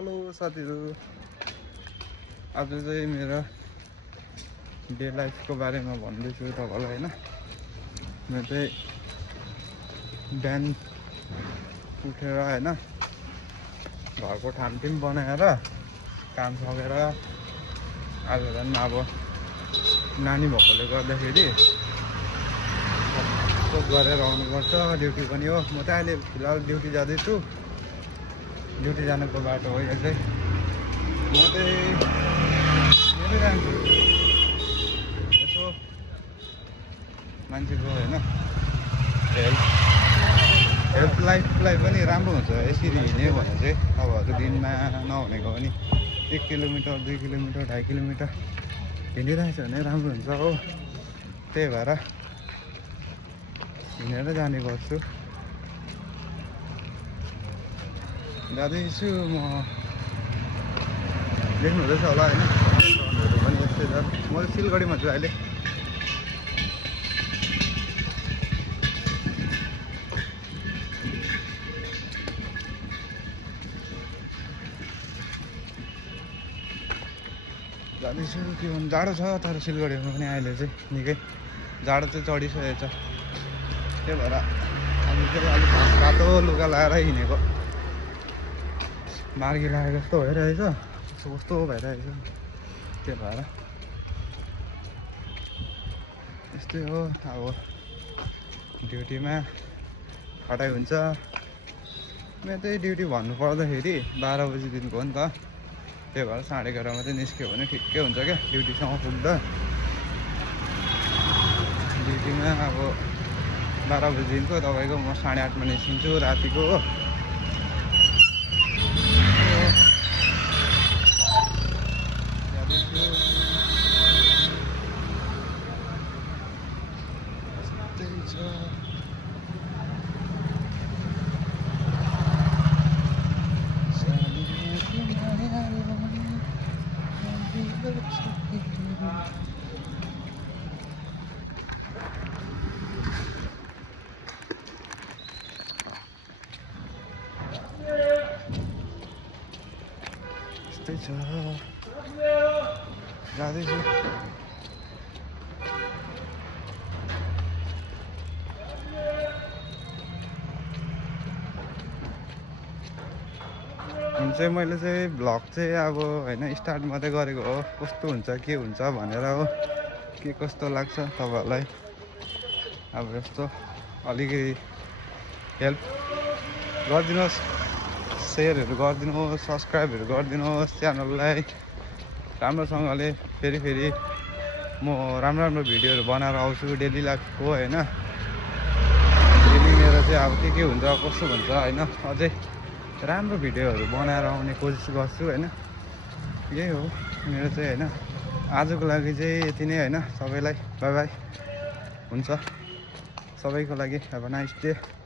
Hello साथीहरु, आज चाहिँ मेरो डे लाइफको बारेमा भन्दैछु तपाईलाई हैन। म चाहिँ बिहान उठेर हैन घरको ठामठिम बनाएर काम सकेर आज झन् अब नानी भएकोले गर्दाखेरि सब गरेर आउनुपर्छ। ड्युटी पनि हो। म चाहिँ अहिले फिलहाल ड्युटी जाँदैछु। ड्युटी जानको बाटो हो यो चाहिँ। म चाहिँ हेर्दै जान्छु यसो मान्छेको हैन हेल्थ लाइफलाई पनि राम्रो हुन्छ यसरी हिँड्यो भने चाहिँ। अब दिनमा नहुनेको पनि 1 किलोमिटर 2 किलोमिटर 2.5 किलोमिटर हिँडिरहेछ भने राम्रो हुन्छ हो। त्यही भएर हिँडेर जाने गर्छु। जाँदैछु म। देख्नु हुँदैछ होला हैन, साउन्डहरु पनि यस्तै छ। म सिलगढीमा छु अहिले। जाँदैछु के भन्नु, जाडो छ तर सिलगढीमा पनि अहिले चाहिँ निकै जाडो चाहिँ चढिसकेको छ। त्यही भएर आज चाहिँ अलिक रातो लुगा लगाएर हिँडेको। मार्गी लागेको जस्तो भइरहेछ, कस्तो भइरहेछ। त्यही भएर यस्तै हो। अब ड्युटीमा खटाइ हुन्छ। मेरो चाहिँ ड्युटी भन्नु पर्दाखेरि 12 बजीदेखिको हो नि त। त्यही भएर 11:30 मात्रै निस्क्यो भने ठिकै हुन्छ क्या ड्युटीसम्म पुग्दा। ड्युटीमा अब 12 बजीदेखिको तपाईँको म 8:30 मा निस्किन्छु रातिको हो। यस्तै छ, जाँदैछु। चाहिँ मैले चाहिँ भ्लग चाहिँ अब हैन स्टार्ट मात्रै गरेको हो। कस्तो हुन्छ के हुन्छ भनेर हो, के कस्तो लाग्छ तपाईहरुलाई। अब यस्तो अलिकति हेल्प गरिदिनुहोस्, सेयरहरु गरिदिनुहोस्, सब्स्क्राइबहरु गरिदिनुहोस् च्यानललाई। राम्रोसँगले फेरि म राम्रो भिडियोहरु बनाएर आउँछु डेली लाइफको हैन। डेली मेरो चाहिँ अब के हुन्छ कस्तो हुन्छ हैन, अझै राम्रो भिडियोहरु बनाएर आउने कोसिस गर्छु हैन। यही हो मेरो चाहिँ हैन। आजको लागि चाहिँ यति नै हैन। सबैलाई बाइ बाइ हुन्छ सबैको लागि। Have a nice day.